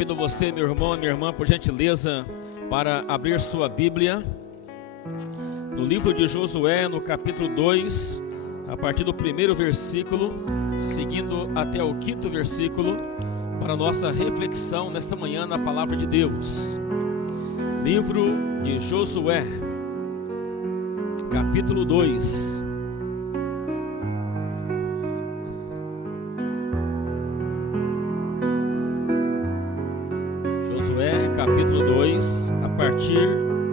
Convido você, meu irmão e minha irmã, por gentileza, para abrir sua Bíblia no livro de Josué, no capítulo 2, a partir do primeiro versículo, seguindo até o quinto versículo, para a nossa reflexão nesta manhã na palavra de Deus. Livro de Josué, capítulo 2. Josué, capítulo 2, a partir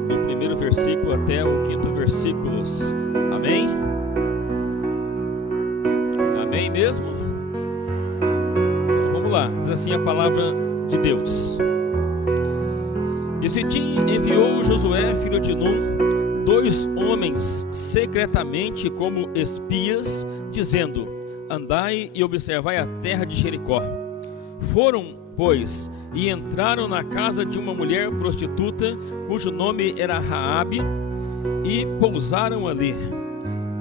do primeiro versículo até o quinto versículo. Amém? Amém mesmo? Então, vamos lá, diz assim a palavra de Deus. De Sitim enviou Josué, filho de Num, 2 homens secretamente como espias, dizendo: andai e observai a terra de Jericó. Foram, pois, e entraram na casa de uma mulher prostituta, cujo nome era Raabe, e pousaram ali.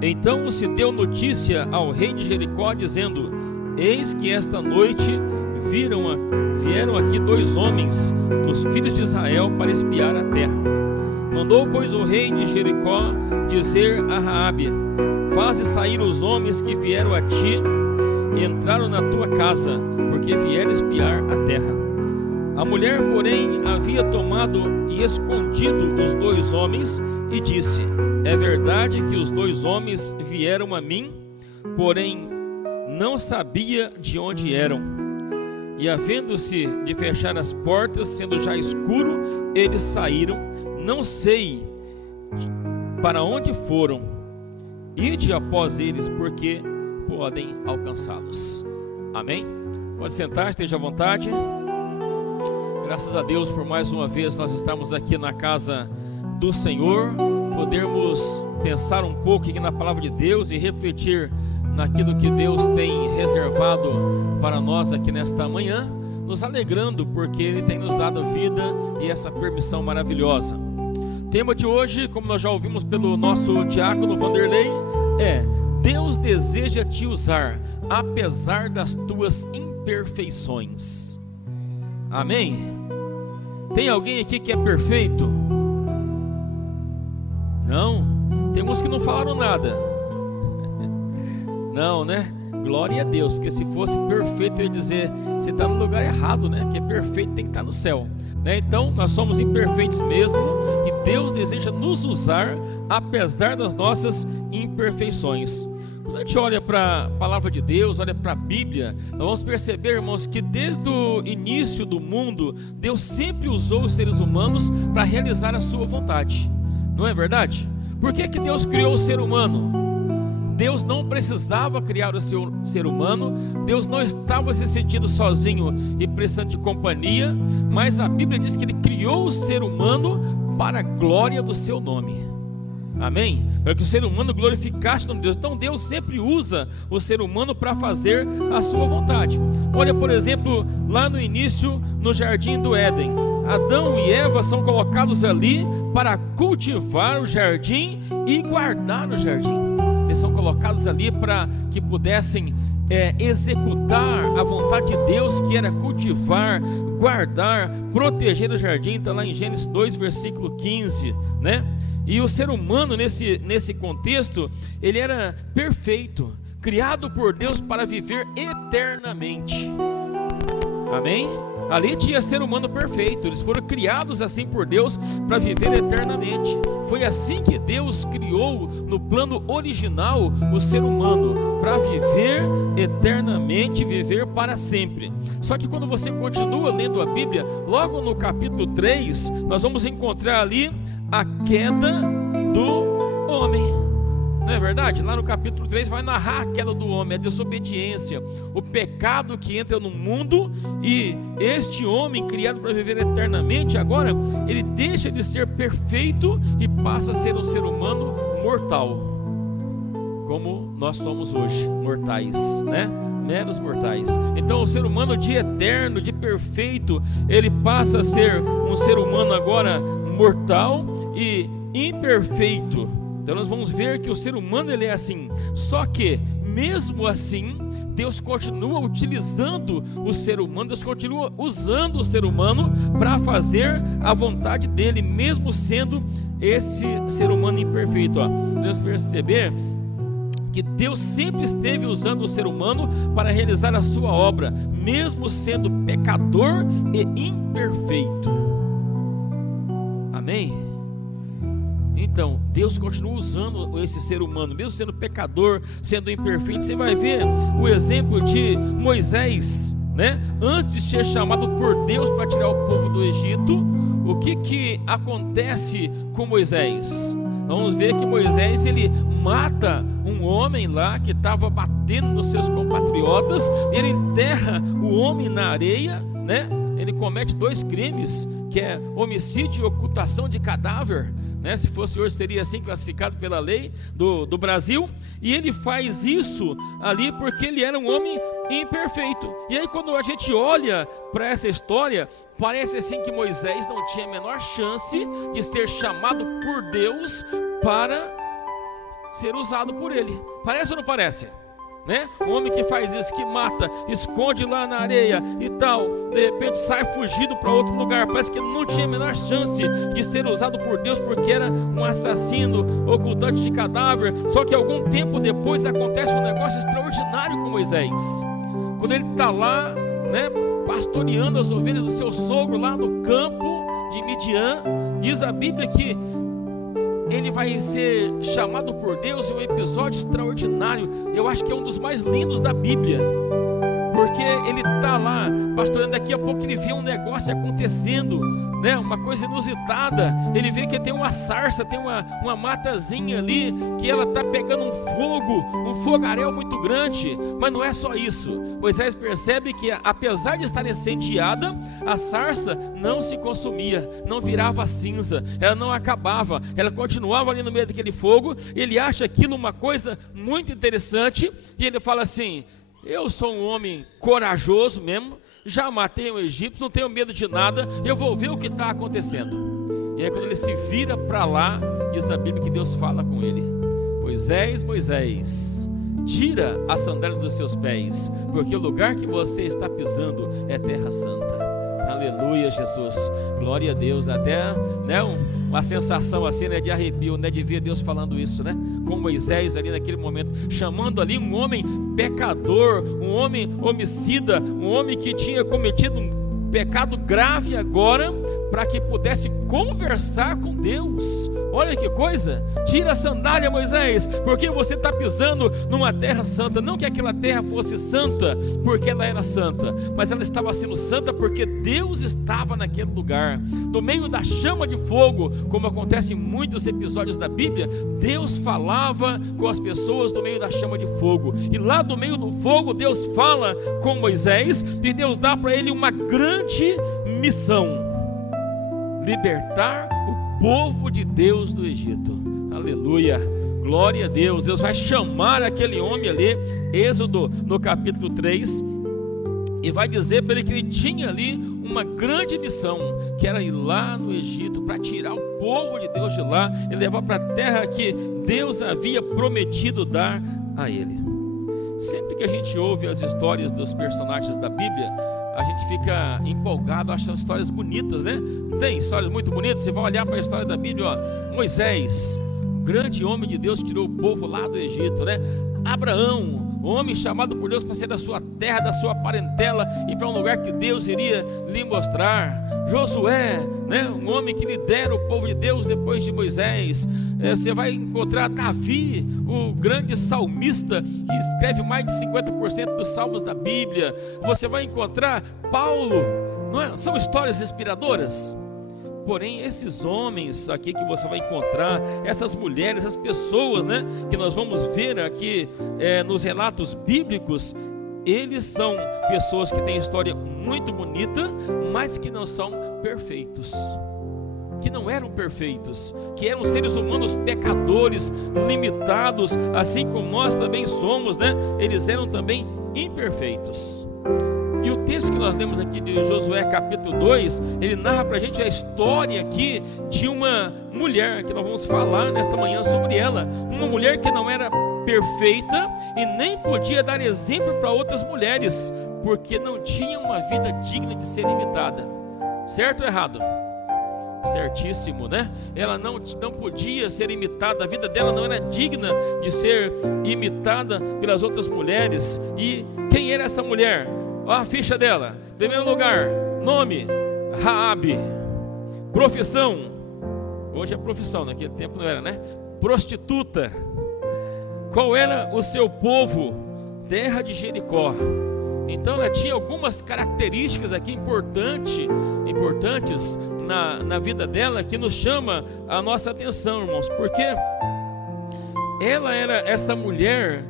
Então se deu notícia ao rei de Jericó, dizendo: eis que esta noite vieram aqui 2 homens dos filhos de Israel para espiar a terra. Mandou, pois, o rei de Jericó dizer a Raabe: faze sair os homens que vieram a ti e entraram na tua casa, porque vieram espiar a terra. A mulher, porém, havia tomado e escondido os 2 homens e disse: é verdade que os 2 homens vieram a mim, porém não sabia de onde eram. E havendo-se de fechar as portas, sendo já escuro, eles saíram, não sei para onde foram. Ide após eles, porque podem alcançá-los. Amém? Pode sentar, esteja à vontade. Graças a Deus por mais uma vez nós estamos aqui na casa do Senhor, podermos pensar um pouco aqui na palavra de Deus e refletir naquilo que Deus tem reservado para nós aqui nesta manhã, nos alegrando porque Ele tem nos dado vida e essa permissão maravilhosa. O tema de hoje, como nós já ouvimos pelo nosso diácono Vanderlei, é: Deus deseja te usar apesar das tuas imperfeições. Amém? Tem alguém aqui que é perfeito? Não? Tem uns que não falaram nada. Não, né? Glória a Deus, porque se fosse perfeito eu ia dizer: você está no lugar errado, né? Que é perfeito tem que estar no céu, né? Então nós somos imperfeitos mesmo, e Deus deseja nos usar apesar das nossas imperfeições. Quando a gente olha para a palavra de Deus, olha para a Bíblia, nós vamos perceber, irmãos, que desde o início do mundo, Deus sempre usou os seres humanos para realizar a sua vontade. Não é verdade? Por que Deus criou o ser humano? Deus não precisava criar o seu ser humano, Deus não estava se sentindo sozinho e precisando de companhia, mas a Bíblia diz que Ele criou o ser humano para a glória do seu nome. Amém? Para que o ser humano glorificasse o nome de Deus. Então Deus sempre usa o ser humano para fazer a sua vontade. Olha, por exemplo, lá no início, no jardim do Éden, Adão e Eva são colocados ali para cultivar o jardim e guardar o jardim. Eles são colocados ali para que pudessem executar a vontade de Deus, que era cultivar, guardar, proteger o jardim. Está lá em Gênesis 2, versículo 15, né? E o ser humano nesse contexto, ele era perfeito, criado por Deus para viver eternamente. Amém? Ali tinha ser humano perfeito, eles foram criados assim por Deus para viver eternamente. Foi assim que Deus criou no plano original o ser humano, para viver eternamente, viver para sempre. Só que quando você continua lendo a Bíblia, logo no capítulo 3, nós vamos encontrar ali a queda do homem. Não é verdade? Lá no capítulo 3 vai narrar a queda do homem, a desobediência, o pecado que entra no mundo, e este homem criado para viver eternamente, agora ele deixa de ser perfeito e passa a ser um ser humano mortal, como nós somos hoje, mortais, né? Meros mortais. Então o ser humano de eterno, de perfeito, ele passa a ser um ser humano agora mortal e imperfeito. Então nós vamos ver que o ser humano ele é assim. Só que mesmo assim, Deus continua utilizando o ser humano, Deus continua usando o ser humano para fazer a vontade dele, mesmo sendo esse ser humano imperfeito. Podemos perceber que Deus sempre esteve usando o ser humano para realizar a sua obra, mesmo sendo pecador e imperfeito. Amém? Então, Deus continua usando esse ser humano, mesmo sendo pecador, sendo imperfeito. Você vai ver o exemplo de Moisés, né? Antes de ser chamado por Deus para tirar o povo do Egito, o que acontece com Moisés? Vamos ver que Moisés, ele mata um homem lá que estava batendo nos seus compatriotas, ele enterra o homem na areia, né? Ele comete 2 crimes, que é homicídio e ocultação de cadáver, né? Se fosse hoje seria assim classificado pela lei do Brasil, e ele faz isso ali porque ele era um homem imperfeito. E aí quando a gente olha para essa história, parece assim que Moisés não tinha a menor chance de ser chamado por Deus para ser usado por ele. Parece ou não parece? Né? Um homem que faz isso, que mata, esconde lá na areia e tal, de repente sai fugido para outro lugar, parece que não tinha a menor chance de ser usado por Deus, porque era um assassino, ocultante de cadáver. Só que algum tempo depois acontece um negócio extraordinário com Moisés, quando ele está lá, né, pastoreando as ovelhas do seu sogro lá no campo de Midian. Diz a Bíblia que ele vai ser chamado por Deus em um episódio extraordinário. Eu acho que é um dos mais lindos da Bíblia, porque ele está lá pastoreando, daqui a pouco ele vê um negócio acontecendo, né? Uma coisa inusitada. Ele vê que tem uma sarça, tem uma matazinha ali, que ela está pegando um fogo, um fogaréu muito grande. Mas não é só isso. Moisés percebe que apesar de estar incendiada, a sarça não se consumia, não virava cinza, ela não acabava, ela continuava ali no meio daquele fogo. Ele acha aquilo uma coisa muito interessante, e ele fala assim: eu sou um homem corajoso mesmo, já matei um egípcio, não tenho medo de nada, eu vou ver o que está acontecendo. E aí quando ele se vira para lá, diz a Bíblia que Deus fala com ele: Moisés, Moisés, tira a sandália dos seus pés, porque o lugar que você está pisando é terra santa. Aleluia, Jesus, glória a Deus. Até, né, uma sensação assim, né, de arrepio, né, de ver Deus falando isso, né, com Moisés ali naquele momento, chamando ali um homem pecador, um homem homicida, um homem que tinha cometido um pecado grave agora, para que pudesse conversar com Deus. Olha que coisa. Tira a sandália, Moisés, porque você está pisando numa terra santa. Não que aquela terra fosse santa porque ela era santa, mas ela estava sendo santa porque Deus estava naquele lugar, no meio da chama de fogo. Como acontece em muitos episódios da Bíblia, Deus falava com as pessoas no meio da chama de fogo, e lá do meio do fogo Deus fala com Moisés, e Deus dá para ele uma grande missão: libertar o povo de Deus do Egito. Aleluia, glória a Deus. Deus vai chamar aquele homem ali, Êxodo no capítulo 3, e vai dizer para ele que ele tinha ali uma grande missão, que era ir lá no Egito para tirar o povo de Deus de lá e levar para a terra que Deus havia prometido dar a ele. Sempre que a gente ouve as histórias dos personagens da Bíblia, a gente fica empolgado, achando histórias bonitas, né? Tem histórias muito bonitas. Você vai olhar para a história da Bíblia, ó, Moisés, um grande homem de Deus que tirou o povo lá do Egito, né? Abraão, homem chamado por Deus para ser da sua terra, da sua parentela, e para um lugar que Deus iria lhe mostrar. Josué, né? Um homem que lidera o povo de Deus depois de Moisés. Você vai encontrar Davi, o grande salmista, que escreve mais de 50% dos salmos da Bíblia. Você vai encontrar Paulo, não é? São histórias inspiradoras. Porém, esses homens aqui que você vai encontrar, essas mulheres, essas pessoas, né, que nós vamos ver aqui nos relatos bíblicos, eles são pessoas que têm história muito bonita, mas que não são perfeitos, que não eram perfeitos, que eram seres humanos pecadores, limitados, assim como nós também somos, né? Eles eram também imperfeitos. E o texto que nós lemos aqui de Josué capítulo 2, ele narra para a gente a história aqui de uma mulher, que nós vamos falar nesta manhã sobre ela, uma mulher que não era perfeita e nem podia dar exemplo para outras mulheres, porque não tinha uma vida digna de ser imitada. Certo ou errado? Certíssimo, né? Ela não podia ser imitada, a vida dela não era digna de ser imitada pelas outras mulheres. E quem era essa mulher? Olha a ficha dela. Primeiro lugar, nome, Raabe. Profissão, hoje é profissão, naquele tempo não era, né? Prostituta. Qual era o seu povo? Terra de Jericó. Então ela tinha algumas características aqui importantes na vida dela, que nos chama a nossa atenção, irmãos, porque ela era essa mulher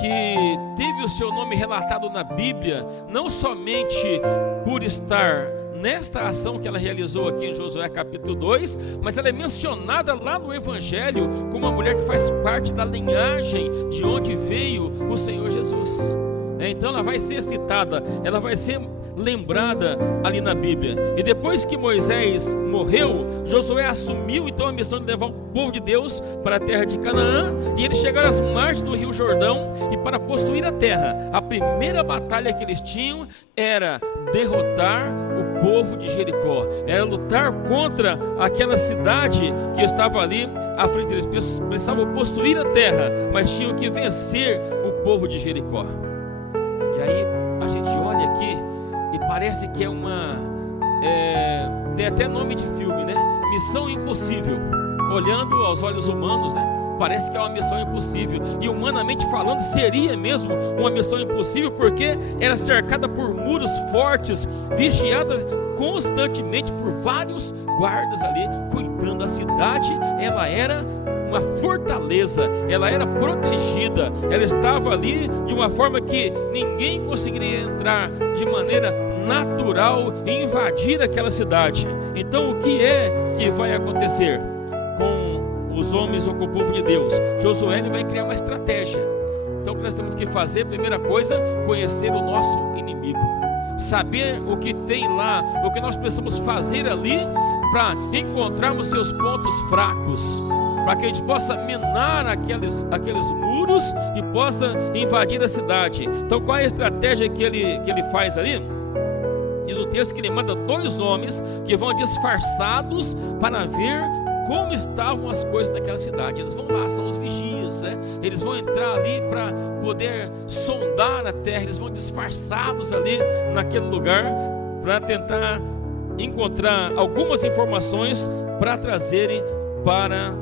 que teve o seu nome relatado na Bíblia, não somente por estar nesta ação que ela realizou aqui em Josué capítulo 2, mas ela é mencionada lá no Evangelho como uma mulher que faz parte da linhagem de onde veio o Senhor Jesus. Então ela vai ser citada, ela vai ser lembrada ali na Bíblia. E depois que Moisés morreu, Josué assumiu então a missão de levar o povo de Deus para a terra de Canaã, e eles chegaram às margens do rio Jordão, e para possuir a terra, a primeira batalha que eles tinham era derrotar o povo de Jericó, era lutar contra aquela cidade que estava ali à frente deles. Eles precisavam possuir a terra, mas tinham que vencer o povo de Jericó. E aí a gente olha aqui e parece que tem até nome de filme, né? Missão Impossível. Olhando aos olhos humanos, né? Parece que é uma missão impossível. E humanamente falando, seria mesmo uma missão impossível, porque era cercada por muros fortes, vigiada constantemente por vários guardas ali, cuidando da cidade. Ela era uma fortaleza, ela era protegida, ela estava ali de uma forma que ninguém conseguiria entrar de maneira natural e invadir aquela cidade. Então o que é que vai acontecer com os homens ou com o povo de Deus? Josué vai criar uma estratégia. Então o que nós temos que fazer? Primeira coisa, conhecer o nosso inimigo, saber o que tem lá, o que nós precisamos fazer ali para encontrarmos seus pontos fracos, para que a gente possa minar aqueles muros e possa invadir a cidade. Então qual é a estratégia que ele faz ali? Diz o texto que ele manda 2 homens que vão disfarçados para ver como estavam as coisas naquela cidade. Eles vão lá, são os vigias, né? Eles vão entrar ali para poder sondar a terra. Eles vão disfarçados ali naquele lugar para tentar encontrar algumas informações para trazerem para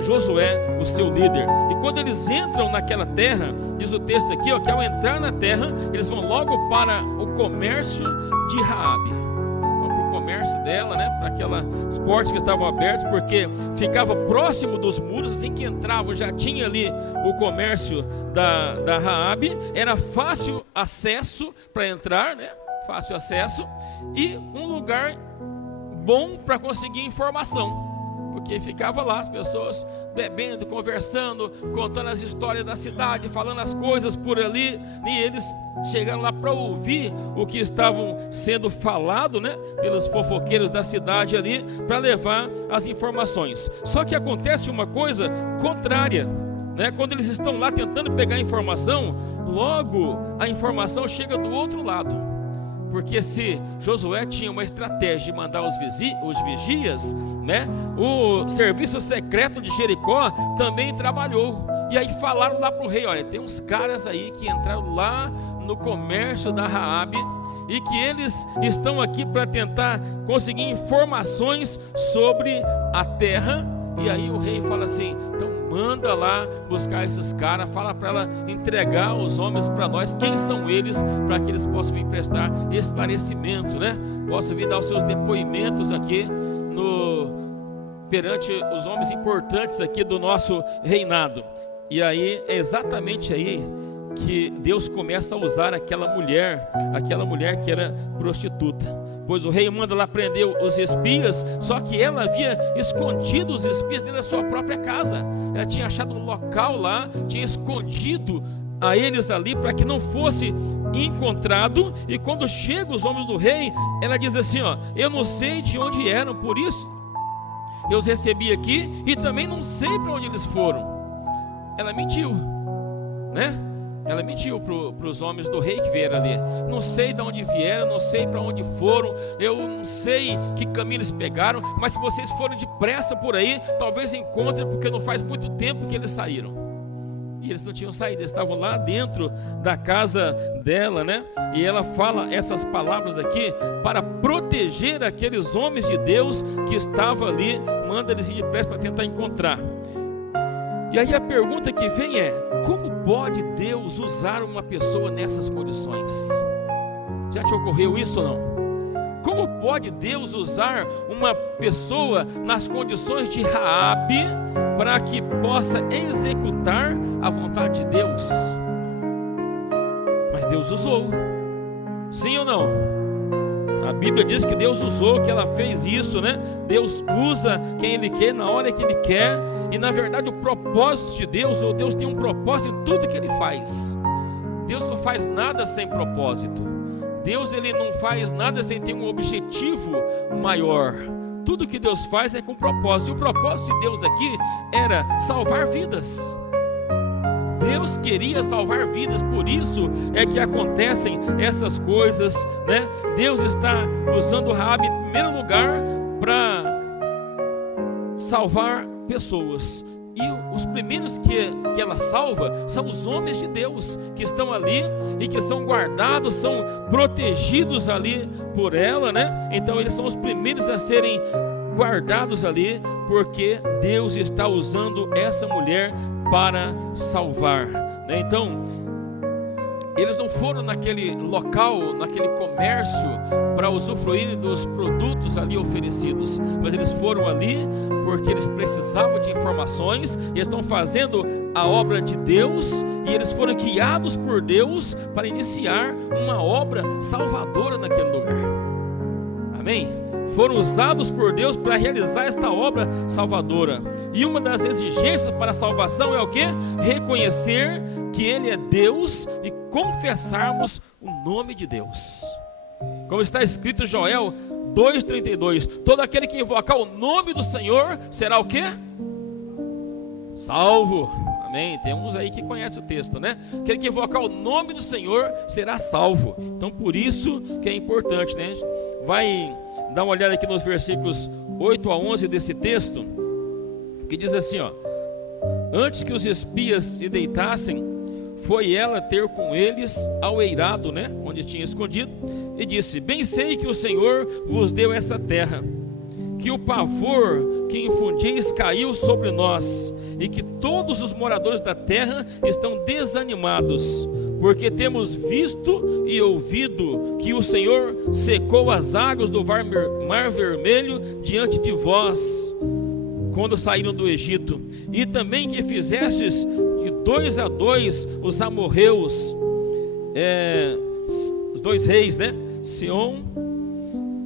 Josué, o seu líder. E quando eles entram naquela terra, diz o texto aqui, que ao entrar na terra, eles vão logo para o comércio de Raabe, para o comércio dela, né, para aquelas portas que estavam abertas, porque ficava próximo dos muros. Assim que entravam, já tinha ali o comércio da Raabe, era fácil acesso para entrar, né, fácil acesso, e um lugar bom para conseguir informação, porque ficava lá as pessoas bebendo, conversando, contando as histórias da cidade, falando as coisas por ali, e eles chegaram lá para ouvir o que estavam sendo falado, né, pelos fofoqueiros da cidade ali, para levar as informações. Só que acontece uma coisa contrária, né? Quando eles estão lá tentando pegar a informação, logo a informação chega do outro lado. Porque se Josué tinha uma estratégia de mandar os vigias, né, o serviço secreto de Jericó também trabalhou. E aí falaram lá para o rei: olha, tem uns caras aí que entraram lá no comércio da Raabe, e que eles estão aqui para tentar conseguir informações sobre a terra. E aí o rei fala assim: então manda lá buscar esses caras, fala para ela entregar os homens para nós, quem são eles, para que eles possam vir prestar esclarecimento, né? Possam vir dar os seus depoimentos aqui perante os homens importantes aqui do nosso reinado. E aí é exatamente aí que Deus começa a usar aquela mulher que era prostituta. Pois o rei manda lá prender os espias, só que ela havia escondido os espias dentro da sua própria casa. Ela tinha achado um local lá, tinha escondido a eles ali para que não fosse encontrado. E quando chegam os homens do rei, ela diz assim: eu não sei de onde eram, por isso eu os recebi aqui, e também não sei para onde eles foram. ela mentiu, né? Ela mentiu para os homens do rei que vieram ali. Não sei de onde vieram, não sei para onde foram, eu não sei que caminho eles pegaram, mas se vocês forem depressa por aí, talvez encontrem, porque não faz muito tempo que eles saíram. E eles não tinham saído, eles estavam lá dentro da casa dela, né? E ela fala essas palavras aqui para proteger aqueles homens de Deus que estavam ali, manda eles ir depressa para tentar encontrar. E aí a pergunta que vem é: como pode Deus usar uma pessoa nessas condições? Já te ocorreu isso ou não? Como pode Deus usar uma pessoa nas condições de Raabe para que possa executar a vontade de Deus? Mas Deus usou, sim ou não? A Bíblia diz que Deus usou, que ela fez isso, né? Deus usa quem Ele quer, na hora que Ele quer. E na verdade o propósito de Deus, ou Deus tem um propósito em tudo que Ele faz. Deus não faz nada sem propósito. Deus, Ele não faz nada sem ter um objetivo maior. Tudo que Deus faz é com propósito. E o propósito de Deus aqui era salvar vidas. Deus queria salvar vidas, por isso é que acontecem essas coisas, né? Deus está usando Raabe em primeiro lugar para salvar pessoas. E os primeiros que ela salva são os homens de Deus que estão ali e que são guardados, são protegidos ali por ela, né? Então eles são os primeiros a serem guardados ali, porque Deus está usando essa mulher para salvar, né? Então eles não foram naquele local, naquele comércio para usufruírem dos produtos ali oferecidos, mas eles foram ali porque eles precisavam de informações, e estão fazendo a obra de Deus, e eles foram guiados por Deus para iniciar uma obra salvadora naquele lugar. Amém? Foram usados por Deus para realizar esta obra salvadora. E uma das exigências para a salvação é o quê? Reconhecer que Ele é Deus e confessarmos o nome de Deus. Como está escrito em Joel 2,32: todo aquele que invocar o nome do Senhor será o quê? Salvo. Amém? Tem uns aí que conhecem o texto, né? Aquele que invocar o nome do Senhor será salvo. Então por isso que é importante, né? Vai dar uma olhada aqui nos versículos 8 a 11 desse texto, que diz assim, ó: antes que os espias se deitassem, foi ela ter com eles ao eirado, né, onde tinha escondido, e disse: bem sei que o Senhor vos deu essa terra, que o pavor que infundis caiu sobre nós, e que todos os moradores da terra estão desanimados, porque temos visto e ouvido que o Senhor secou as águas do Mar Vermelho diante de vós, quando saíram do Egito, e também que fizestes de 2 a 2 os amorreus, os dois reis, né, Sihon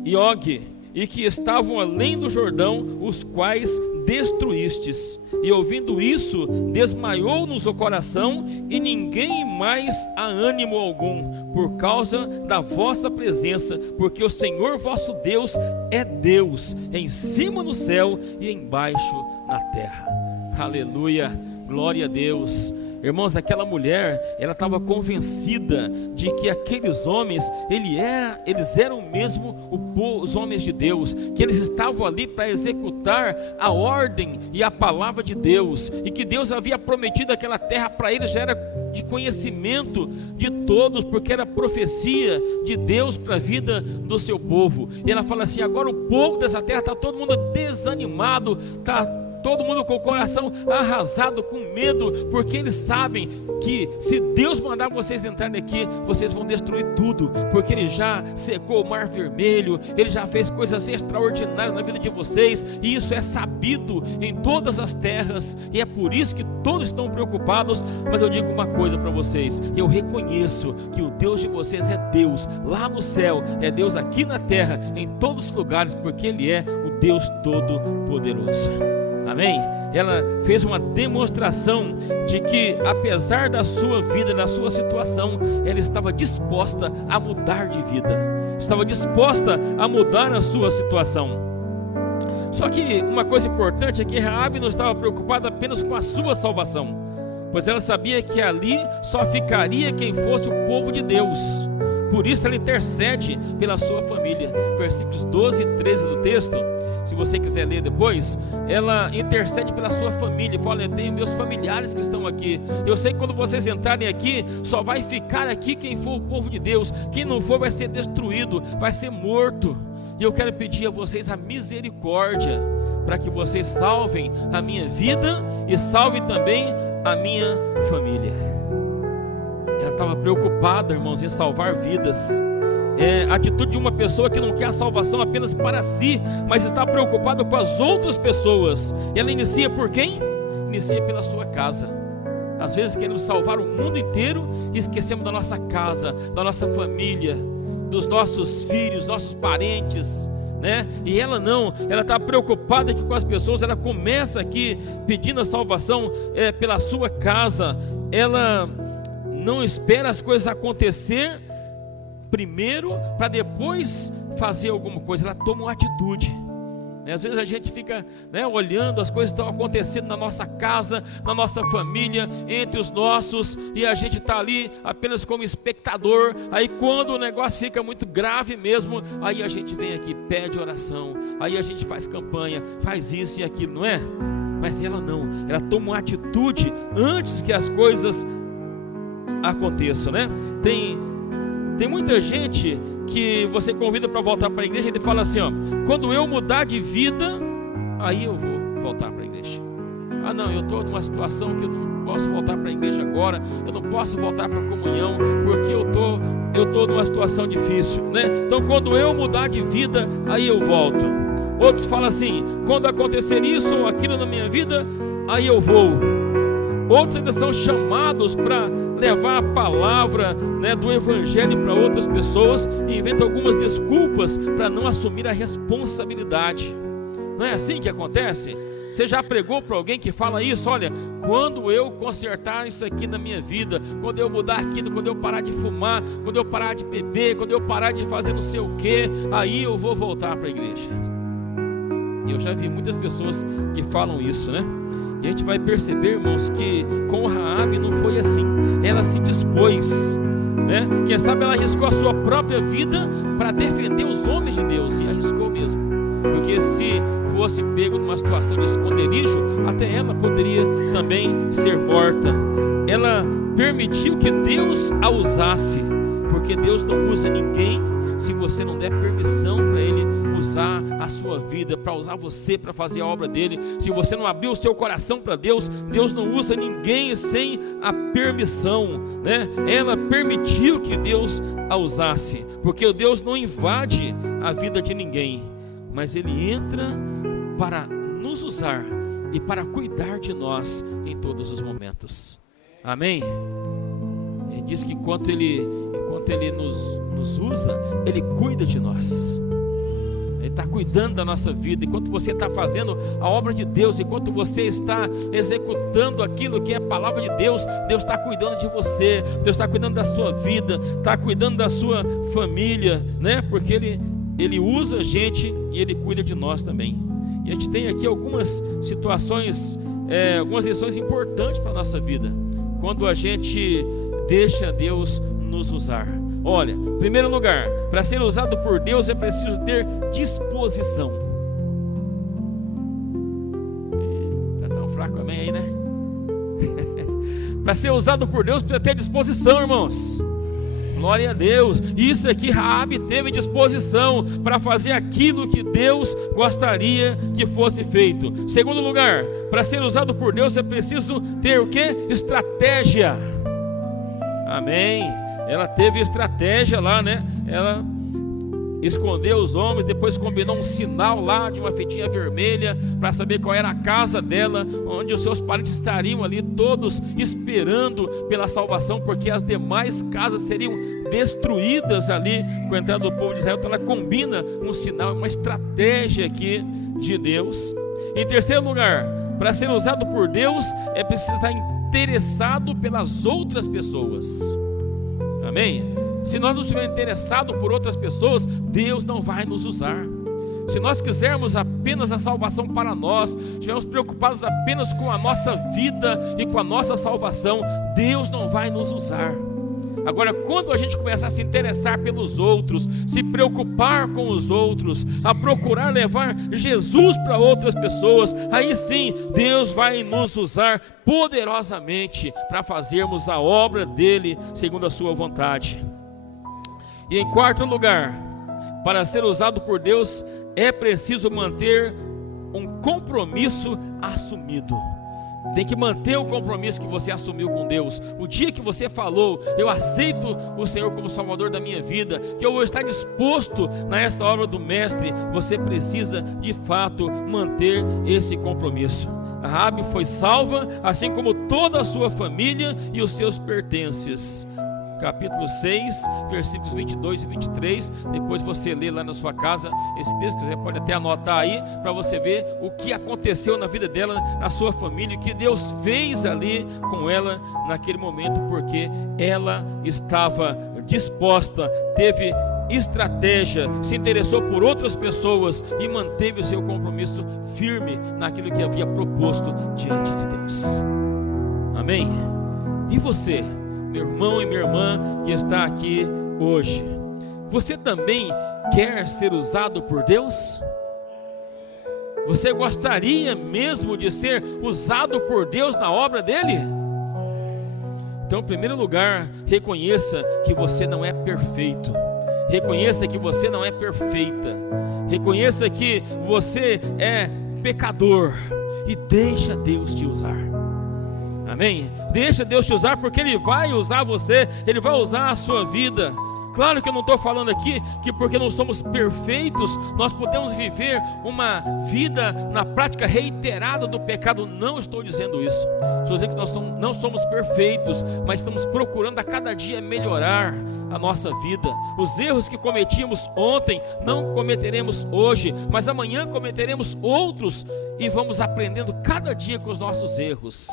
e Og, e que estavam além do Jordão, os quais destruístes. E ouvindo isso, desmaiou-nos o coração, e ninguém mais há ânimo algum, por causa da vossa presença, porque o Senhor vosso Deus é Deus, em cima no céu e embaixo na terra. Aleluia, glória a Deus. Irmãos, aquela mulher, ela estava convencida de que aqueles homens, eles eram mesmo os homens de Deus, que eles estavam ali para executar a ordem e a palavra de Deus, e que Deus havia prometido aquela terra para eles, já era de conhecimento de todos, porque era profecia de Deus para a vida do seu povo. E ela fala assim: agora o povo dessa terra está todo mundo desanimado, está todo mundo com o coração arrasado, com medo, porque eles sabem que se Deus mandar vocês entrarem aqui, vocês vão destruir tudo, porque Ele já secou o Mar Vermelho, Ele já fez coisas extraordinárias na vida de vocês, e isso é sabido em todas as terras, e é por isso que todos estão preocupados. Mas eu digo uma coisa para vocês: eu reconheço que o Deus de vocês é Deus lá no céu, é Deus aqui na terra, em todos os lugares, porque Ele é o Deus Todo-Poderoso. Amém? Ela fez uma demonstração de que, apesar da sua vida, da sua situação, ela estava disposta a mudar de vida, estava disposta a mudar a sua situação. Só que uma coisa importante é que Raabe não estava preocupada apenas com a sua salvação, pois ela sabia que ali só ficaria quem fosse o povo de Deus. Por isso ela intercede pela sua família. Versículos 12 e 13 do texto, se você quiser ler depois, ela intercede pela sua família. Fala: eu tenho meus familiares que estão aqui. Eu sei que quando vocês entrarem aqui, só vai ficar aqui quem for o povo de Deus. Quem não for vai ser destruído, vai ser morto. E eu quero pedir a vocês a misericórdia, para que vocês salvem a minha vida e salvem também a minha família. Ela estava preocupada, irmãos, em salvar vidas. É a atitude de uma pessoa que não quer a salvação apenas para si, mas está preocupada com as outras pessoas. Ela inicia por quem? Inicia pela sua casa. Às vezes queremos salvar o mundo inteiro e esquecemos da nossa casa, da nossa família, dos nossos filhos, nossos parentes, né? E ela não, ela está preocupada aqui com as pessoas. Ela começa aqui pedindo a salvação pela sua casa. Ela não espera as coisas acontecer primeiro para depois fazer alguma coisa. Ela toma uma atitude. Às vezes a gente fica, olhando as coisas que estão acontecendo na nossa casa, na nossa família, entre os nossos, e a gente está ali apenas como espectador. Aí quando o negócio fica muito grave mesmo, aí a gente vem aqui, pede oração, aí a gente faz campanha, faz isso e aquilo, não é? Mas ela não, ela toma uma atitude antes que as coisas aconteçam, né? Tem muita gente que você convida para voltar para a igreja, ele fala assim, quando eu mudar de vida, aí eu vou voltar para a igreja. Ah não, eu estou numa situação que eu não posso voltar para a igreja agora, eu não posso voltar para a comunhão, porque eu estou numa situação difícil, né? Então quando eu mudar de vida, aí eu volto. Outros falam assim, quando acontecer isso ou aquilo na minha vida, aí eu vou. Outros ainda são chamados para levar a palavra, do evangelho para outras pessoas e inventam algumas desculpas para não assumir a responsabilidade. Não é assim que acontece? Você já pregou para alguém que fala isso? Olha, quando eu consertar isso aqui na minha vida, quando eu mudar aquilo, quando eu parar de fumar, quando eu parar de beber, quando eu parar de fazer não sei o que, aí eu vou voltar para a igreja. Eu já vi muitas pessoas que falam isso, né? E a gente vai perceber, irmãos, que com Raabe não foi assim. Ela se dispôs, né? Quem sabe ela arriscou a sua própria vida para defender os homens de Deus. E arriscou mesmo, porque se fosse pego numa situação de esconderijo, até ela poderia também ser morta. Ela permitiu que Deus a usasse, porque Deus não usa ninguém se você não der permissão para Ele usar a sua vida, para usar você para fazer a obra dele. Se você não abrir o seu coração para Deus, Deus não usa ninguém sem a permissão, né? Ela permitiu que Deus a usasse, porque Deus não invade a vida de ninguém, mas Ele entra para nos usar e para cuidar de nós em todos os momentos. Amém? Ele diz que enquanto Ele nos usa, Ele cuida de nós. Ele está cuidando da nossa vida. Enquanto você está fazendo a obra de Deus, enquanto você está executando aquilo que é a palavra de Deus, Deus está cuidando de você, Deus está cuidando da sua vida, está cuidando da sua família, né? Porque Ele usa a gente e Ele cuida de nós também. E a gente tem aqui algumas situações, algumas lições importantes para a nossa vida, quando a gente deixa Deus nos usar. Olha, em primeiro lugar, para ser usado por Deus é preciso ter disposição. Está tão fraco amém aí, né? Para ser usado por Deus precisa ter disposição, irmãos. Glória a Deus. Isso aqui Raabe teve disposição para fazer aquilo que Deus gostaria que fosse feito. Segundo lugar, para ser usado por Deus é preciso ter o quê? Estratégia. Amém. Ela teve estratégia lá, né? Ela escondeu os homens, depois combinou um sinal lá de uma fitinha vermelha para saber qual era a casa dela, onde os seus parentes estariam ali todos esperando pela salvação, porque as demais casas seriam destruídas ali com a entrada do povo de Israel. Então ela combina um sinal, uma estratégia aqui de Deus. Em terceiro lugar, para ser usado por Deus é preciso estar interessado pelas outras pessoas. Amém? Se nós não estivermos interessados por outras pessoas, Deus não vai nos usar. Se nós quisermos apenas a salvação para nós, estivermos preocupados apenas com a nossa vida e com a nossa salvação, Deus não vai nos usar. Agora, quando a gente começar a se interessar pelos outros, se preocupar com os outros, a procurar levar Jesus para outras pessoas, aí sim Deus vai nos usar poderosamente para fazermos a obra dele segundo a sua vontade. E em quarto lugar, para ser usado por Deus é preciso manter um compromisso assumido. Tem que manter o compromisso que você assumiu com Deus. O dia que você falou, eu aceito o Senhor como Salvador da minha vida, que eu vou estar disposto nessa obra do Mestre, você precisa de fato manter esse compromisso. Raabe foi salva, assim como toda a sua família e os seus pertences. Capítulo 6, versículos 22 e 23, depois você lê lá na sua casa esse texto, se quiser pode até anotar aí, para você ver o que aconteceu na vida dela, na sua família, o que Deus fez ali com ela naquele momento, porque ela estava disposta, teve estratégia, se interessou por outras pessoas e manteve o seu compromisso firme naquilo que havia proposto diante de Deus. Amém? E você, meu irmão e minha irmã que está aqui hoje, você também quer ser usado por Deus? Você gostaria mesmo de ser usado por Deus na obra dele? Então, em primeiro lugar, reconheça que você não é perfeito. Reconheça que você não é perfeita. Reconheça que você é pecador e deixa Deus te usar. Amém? Deixa Deus te usar, porque Ele vai usar você, Ele vai usar a sua vida. Claro que eu não estou falando aqui que porque não somos perfeitos, nós podemos viver uma vida na prática reiterada do pecado. Não estou dizendo isso. Estou dizendo que nós não somos perfeitos, mas estamos procurando a cada dia melhorar a nossa vida. Os erros que cometíamos ontem, não cometeremos hoje, mas amanhã cometeremos outros, e vamos aprendendo cada dia com os nossos erros,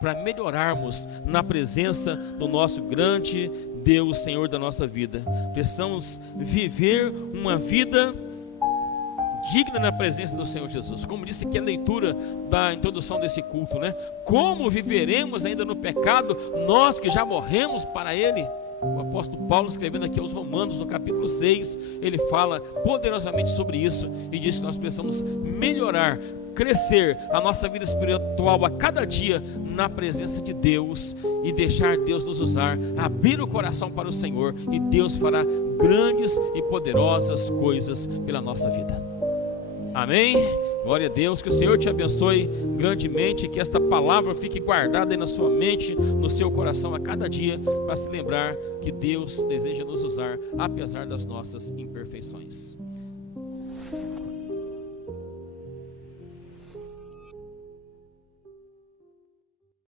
para melhorarmos na presença do nosso grande Deus, Senhor da nossa vida. Precisamos viver uma vida digna na presença do Senhor Jesus. Como disse aqui a leitura da introdução desse culto, né? Como viveremos ainda no pecado, nós que já morremos para Ele? O apóstolo Paulo, escrevendo aqui aos Romanos, no capítulo 6, ele fala poderosamente sobre isso e diz que nós precisamos melhorar, crescer a nossa vida espiritual a cada dia na presença de Deus e deixar Deus nos usar, abrir o coração para o Senhor, e Deus fará grandes e poderosas coisas pela nossa vida. Amém? Glória a Deus, que o Senhor te abençoe grandemente, que esta palavra fique guardada aí na sua mente, no seu coração a cada dia, para se lembrar que Deus deseja nos usar apesar das nossas imperfeições.